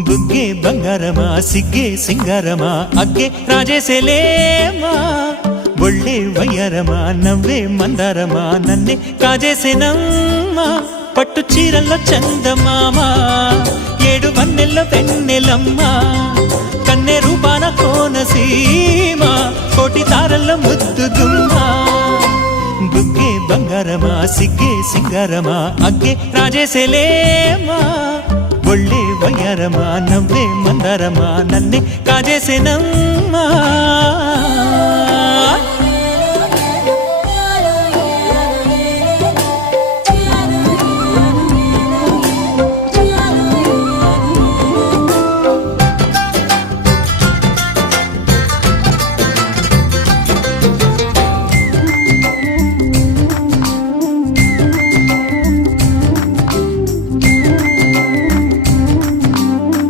బుగ్గే బంగారమా సిగ్గే సింగారమా అగ్గే రాజేసేలేమా ఒళ్ళే వయ్యారమా నవ్వే మందారమా నన్నే కాజేసేనమ్మా పట్టు చీరల్లో చందమామా ఏడు వన్నెల్లో వెన్నెలమ్మా కన్నె రూపాన కోనసీమా కోటి తారల్లో ముద్దుగుమ్మా బుగ్గే బంగారమా సిగ్గే సింగారమా అగ్గే రాజేసేలేమా ఒళ్ళే వయ్యారమా నవ్వే మందారమా నన్నే కాజేసేనమ్మా